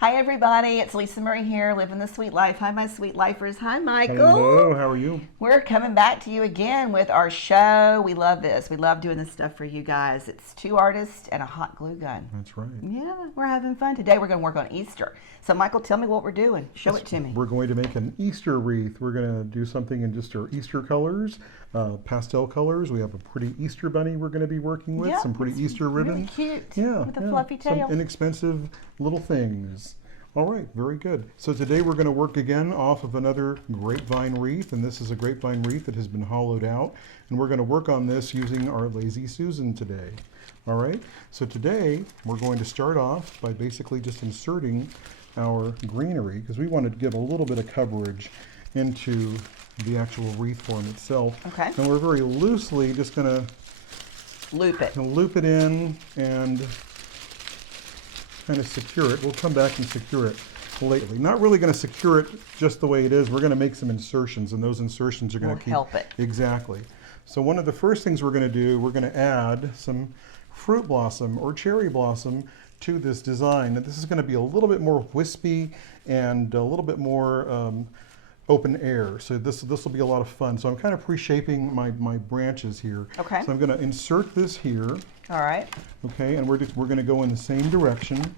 Hi everybody, it's alisamurray here, living the sweet life. Hi my sweet lifers. Hi Michael. Hello, how are you? We're coming back to you again with our show. We love this. We love doing this stuff for you guys. It's 2 artists and a hot glue gun. That's right. Yeah, we're having fun. Today we're going to work on Easter. So Michael, tell me what we're doing. Show it to me. We're going to make an Easter wreath. We're going to do something in just our Easter colors, pastel colors. We have a pretty Easter bunny we're going to be working with, some pretty Easter ribbon. Really cute, Yeah, with a fluffy tail. Some inexpensive little things. All right, very good. So today we're going to work again off of another grapevine wreath, and this is a grapevine wreath that has been hollowed out, and we're going to work on this using our Lazy Susan today. All right, so today we're going to start off by basically just inserting our greenery, because we want to give a little bit of coverage into the actual wreath form itself. Okay. And we're very loosely just going to loop it in and kind of secure it. We'll come back and secure it lately. Not really going to secure it just the way it is. We're going to make some insertions, and those insertions are going to help it. Exactly. So one of the first things we're going to do, we're going to add some fruit blossom or cherry blossom to this design. And this is going to be a little bit more wispy and a little bit more open air. So this will be a lot of fun. So I'm kind of pre-shaping my branches here. Okay. So I'm going to insert this here. All right. Okay, and we're going to go in the same direction.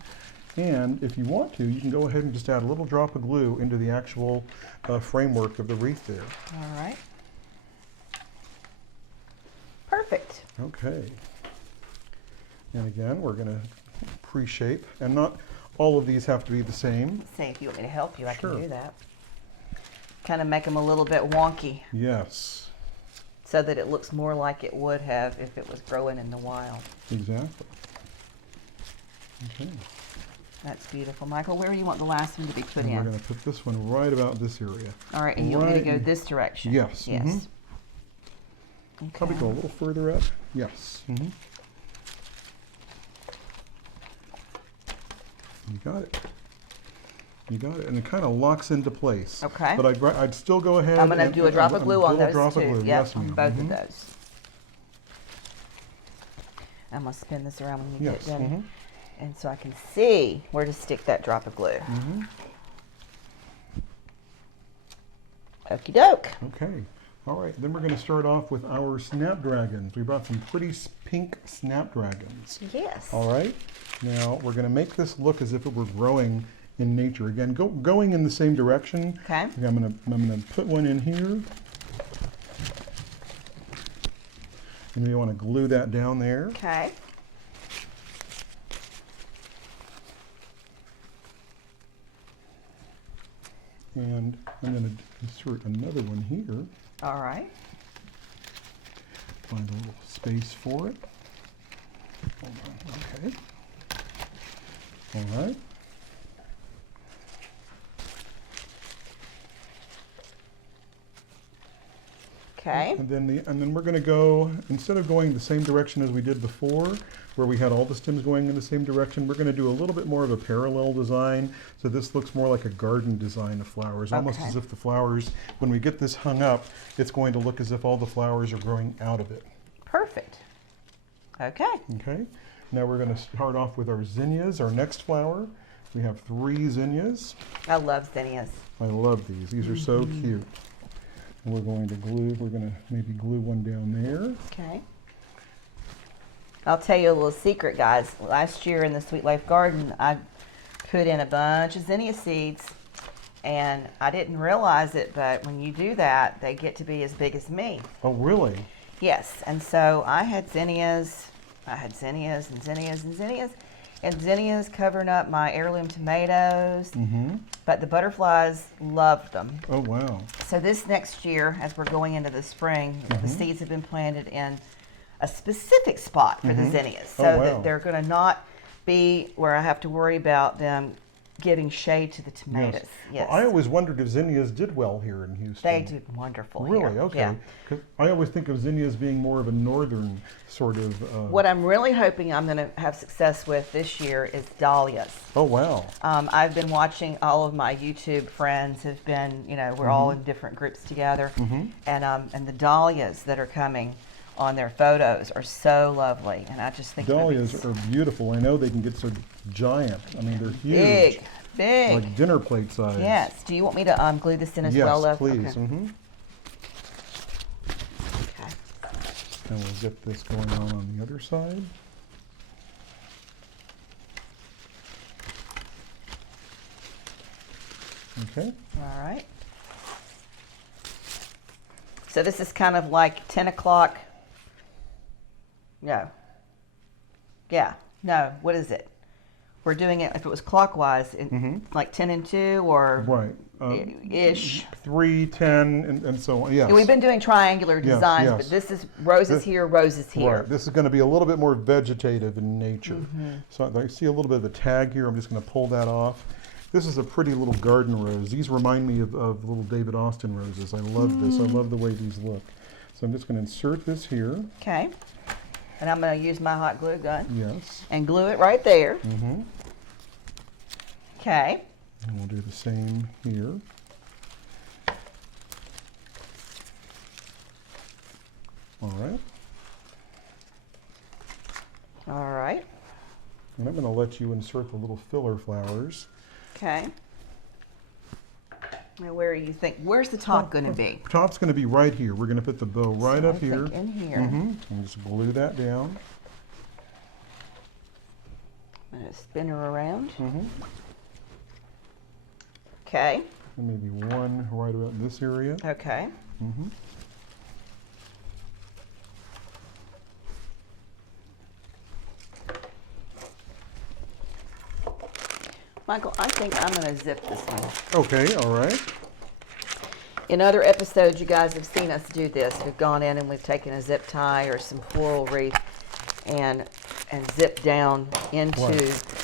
And if you want to, you can go ahead and just add a little drop of glue into the actual framework of the wreath there. All right. Perfect. Okay. And again, we're going to pre-shape, and not all of these have to be the same. Say if you want me to help you, I Sure. can do that. Kind of make them a little bit wonky, Yes, so that it looks more like it would have if it was growing in the wild. exactly. Okay. That's beautiful. Michael, where do you want the last one to be put And we're in? going to put this one right about this area. All right, and you want me to go Right. this direction? Yes. Yes. Mhm. Okay. Probably go a little further up. Yes. You got it. You got it, and it kind of locks into place. Okay. But I'd still go ahead. I'm going to and- do a drop of glue on little those drop of too. glue. Yep, Yes, on ma'am. both of those. I'm going to spin this around when you Yes. get done. And so I can see where to stick that drop of glue. Okie doke. Okay. All right. Then we're going to start off with our snapdragons. We brought some pretty pink snapdragons. Yes. All right. Now we're going to make this look as if it were growing in nature. Again, going in the same direction. Okay. I'm going to put one in here. And we want to glue that down there. Okay. And I'm going to insert another one here. All right. Find a little space for it. Hold on. Okay. All right. Okay. And then we're going to go, instead of going the same direction as we did before, where we had all the stems going in the same direction, we're going to do a little bit more of a parallel design. So this looks more like a garden design of flowers, almost Okay. as if the flowers, when we get this hung up, it's going to look as if all the flowers are growing out of it. Perfect. Okay. Okay. Now we're going to start off with our zinnias, our next flower. We have 3 zinnias. I love zinnias. I love these. These are so cute. And we're going to maybe glue one down there. Okay. I'll tell you a little secret, guys. Last year in the Sweet Life Garden, I put in a bunch of zinnia seeds, and I didn't realize it, but when you do that, they get to be as big as me. Oh, really? Yes, and so I had zinnias. I had zinnias and zinnias and zinnias, and zinnias covering up my heirloom tomatoes, but the butterflies loved them. Oh, wow. So this next year, as we're going into the spring, the seeds have been planted in a specific spot for the zinnias, so Oh, wow. that they're going to not be where I have to worry about them giving shade to the tomatoes. Yes, Well, I always wondered if zinnias did well here in Houston. they do wonderful Really? here. Okay. Yeah. 'Cause I always think of zinnias being more of a northern sort of. What I'm really hoping I'm going to have success with this year is dahlias. Oh, wow. I've been watching all of my YouTube friends have been, we're all in different groups together, and the dahlias that are coming on their photos are so lovely, and I just think Dahlias are beautiful. I know they can get so giant. I mean, they're huge. big, big. Like dinner plate size. Yes. Do you want me to glue this in as yes, well, love? please. Okay. Mm-hmm. Okay. And we'll get this going on the other side. Okay. All right. So this is kind of like 10 o'clock. No. Yeah. No. What is it? We're doing it, if it was clockwise, like 10 and 2 or Right. ish. 3, 10, and so on. Yes. Yeah, we've been doing triangular Yes, designs, yes. but this is roses here, roses here. Right. This is going to be a little bit more vegetative in nature. So I see a little bit of a tag here. I'm just going to pull that off. This is a pretty little garden rose. These remind me of little David Austin roses. I love this. I love the way these look. So I'm just going to insert this here. Okay. And I'm going to use my hot glue gun. Yes. And glue it right there. Mm-hmm. Okay. And we'll do the same here. All right. All right. And I'm going to let you insert the little filler flowers. Okay. Now where do you think, where's the top going to be? Top's going to be right here. We're going to put the bow right So up I here. think in here. And just glue that down. I'm going to spin her around. Mm-hmm. Okay. And maybe one right about this area. Okay. Mm-hmm. Michael, I think I'm going to zip this one. Okay, all right. In other episodes, you guys have seen us do this. We've gone in and we've taken a zip tie or some floral wreath and zip down into Right.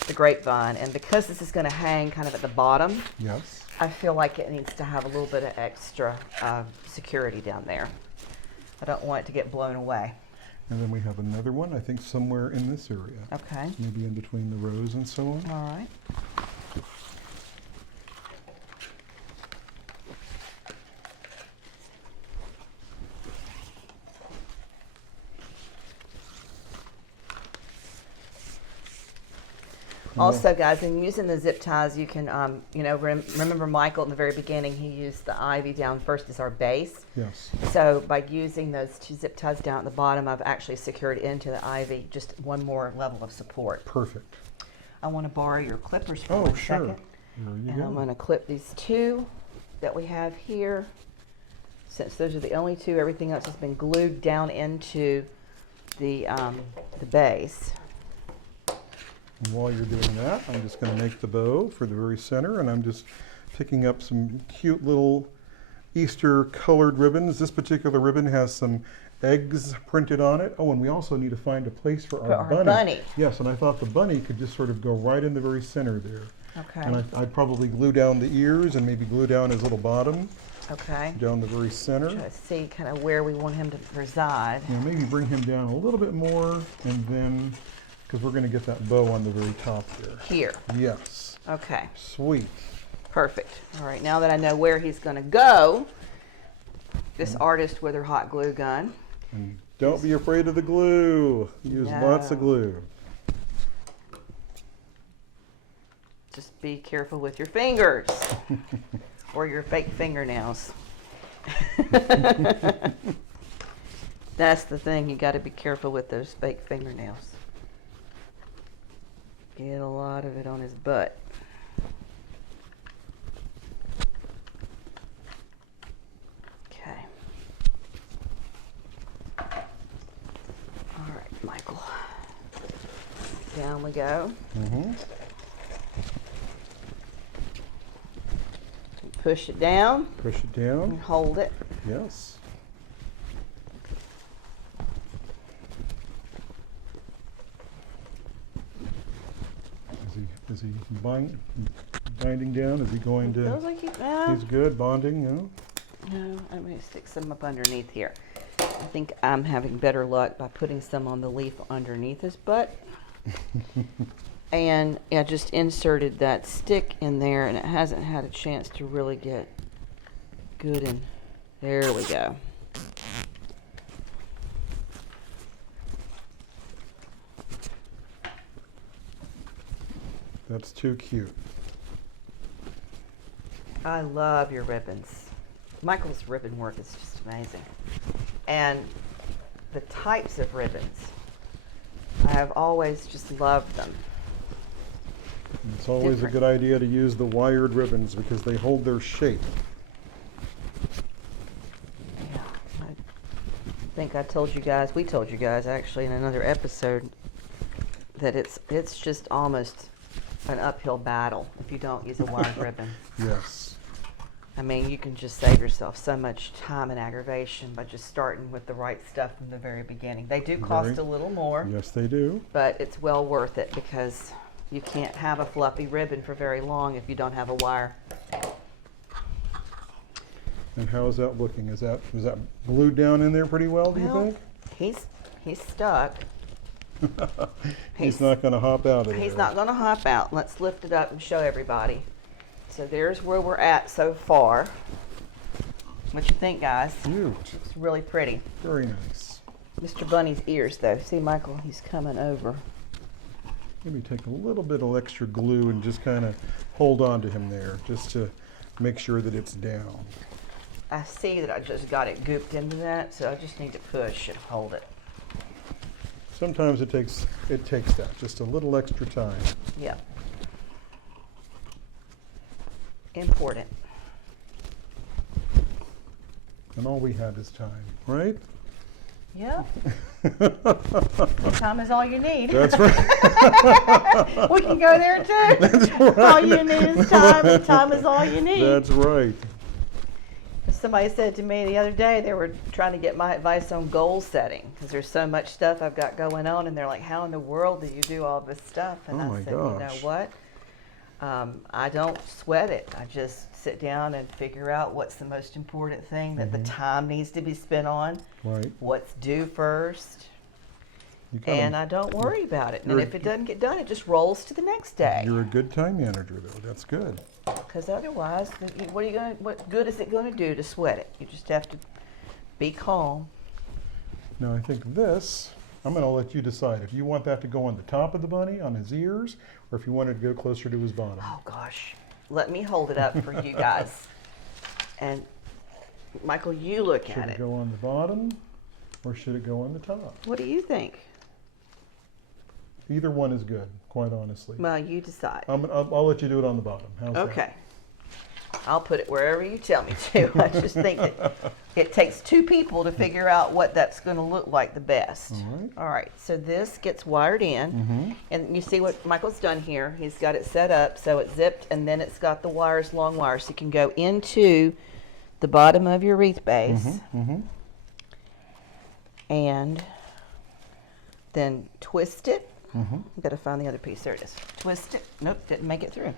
the grapevine. And because this is going to hang kind of at the bottom, Yes. I feel like it needs to have a little bit of extra security down there. I don't want it to get blown away. And then we have another one, I think somewhere in this area. Okay. Maybe in between the rows and so on. All right. Also, guys, in using the zip ties, you can, remember Michael in the very beginning, he used the ivy down first as our base. Yes. So by using those two zip ties down at the bottom, I've actually secured into the ivy just one more level of support. Perfect. I want to borrow your clippers for Oh, 1 sure. second. There you And I'm go. going to clip these two that we have here. Since those are the only two, everything else has been glued down into the base. And while you're doing that, I'm just going to make the bow for the very center, and I'm just picking up some cute little Easter colored ribbons. This particular ribbon has some eggs printed on it. Oh, and we also need to find a place for our bunny. Yes, and I thought the bunny could just sort of go right in the very center there. Okay. And I'd probably glue down the ears and maybe glue down his little bottom Okay. down the very center. Try to see kind of where we want him to reside. You know, maybe bring him down a little bit more, and then, because we're going to get that bow on the very top there. Here. Yes. Okay. Sweet. Perfect. All right. Now that I know where he's going to go, this artist with her hot glue gun. And don't be afraid of the glue. Use lots of No. glue. Just be careful with your fingers or your fake fingernails. That's the thing. You got to be careful with those fake fingernails. Get a lot of it on his butt. Okay. All right, Michael. Down we go. Mm-hmm. Push it down Push it and down. hold it. Yes. Is he binding down? Is he going to? Feels like He's good bonding. No. no, I'm going to stick some up underneath here. I think I'm having better luck by putting some on the leaf underneath his butt. And I just inserted that stick in there, and it hasn't had a chance to really get good. And there we go. That's too cute. I love your ribbons. Michael's ribbon work is just amazing. And the types of ribbons, I have always just loved them. It's always Different. a good idea to use the wired ribbons because they hold their shape. Yeah, I think we told you guys actually in another episode that it's just almost an uphill battle if you don't use a wired ribbon. Yes. I mean, you can just save yourself so much time and aggravation by just starting with the right stuff from the very beginning. They do cost a little more, Yes, they do. but it's well worth it because you can't have a fluffy ribbon for very long if you don't have a wire. And how is that looking? Is that glued down in there pretty well, do you think? He's stuck. He's not going to hop out of there. He's not going to hop out. Let's lift it up and show everybody. So there's where we're at so far. What you think, guys? Cute. It's really pretty. Very nice. Mr. Bunny's ears, though. See, Michael, he's coming over. Maybe take a little bit of extra glue and just kind of hold on to him there, just to make sure that it's down. I see that I just got it gooped into that, so I just need to push and hold it. Sometimes it takes that, just a little extra time. Yeah. Important. And all we have is time, right? Yeah. Time is all you need. That's right. We can go there too. That's right. All you need is time, and time is all you need. That's right. Somebody said to me the other day they were trying to get my advice on goal setting because there's so much stuff I've got going on, and they're like, "How in the world do you do all this stuff?" And Oh I my said, "You know gosh. what? I don't sweat it. I just sit down and figure out what's the most important thing that the time needs to be spent on, Right. what's due first, You gotta- and I don't worry about it. And You're- if it doesn't get done, it just rolls to the next day. You're a good time manager, though. That's good. Because otherwise, what good is it going to do to sweat it? You just have to be calm. Now I think this, I'm going to let you decide if you want that to go on the top of the bunny, on his ears, or if you want it to go closer to his bottom. Oh gosh, let me hold it up for you guys. And Michael, you look Should at it it. go on the bottom, or should it go on the top? What do you think? Either one is good, quite honestly. Well, you decide. I'll let you do it on the bottom. How's that? Okay. I'll put it wherever you tell me to. I just think that it takes two people to figure out what that's going to look like the best. All right. All right, so this gets wired in, and you see what Michael's done here. He's got it set up so it's zipped, and then it's got the wires, long wires, so you can go into the bottom of your wreath base, and then twist it. Got to find the other piece. There it is. Twist it. Nope, didn't make it through.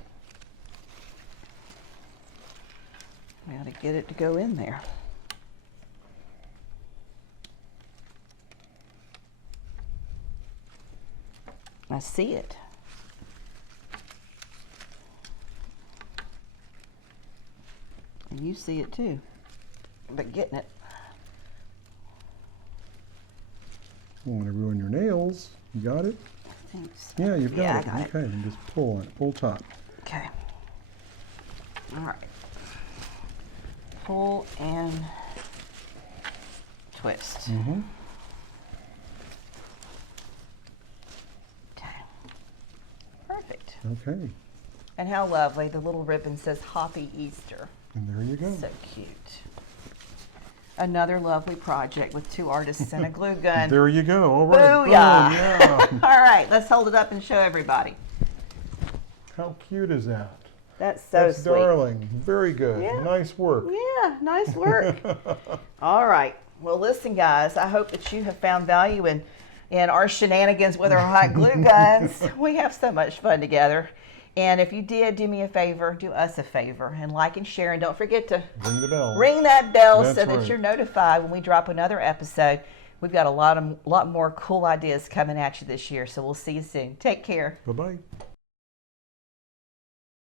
We got to get it to go in there. I see it. And you see it too. But getting it. Don't want to ruin your nails. You got it? Thanks. Yeah, you've got Yeah, it. I got it. Okay, and just pull on it. Pull top. Okay. All right. Pull and twist. Okay. Perfect. Okay. And how lovely. The little ribbon says Happy Easter. And there you go. So cute. Another lovely project with two artists and a glue gun. There you go. All right. Booyah! Boom, yeah. All right, let's hold it up and show everybody. How cute is that? That's so That's sweet. darling. Very good. Yeah. Nice work. Yeah, nice work. All right. Well, listen, guys, I hope that you have found value in our shenanigans with our hot glue guns. We have so much fun together. And if you did, do me a favor, do us a favor, and like and share. And don't forget to Ring the bell. ring that bell That's so that right. you're notified when we drop another episode. We've got a lot more cool ideas coming at you this year. So we'll see you soon. Take care. Bye-bye.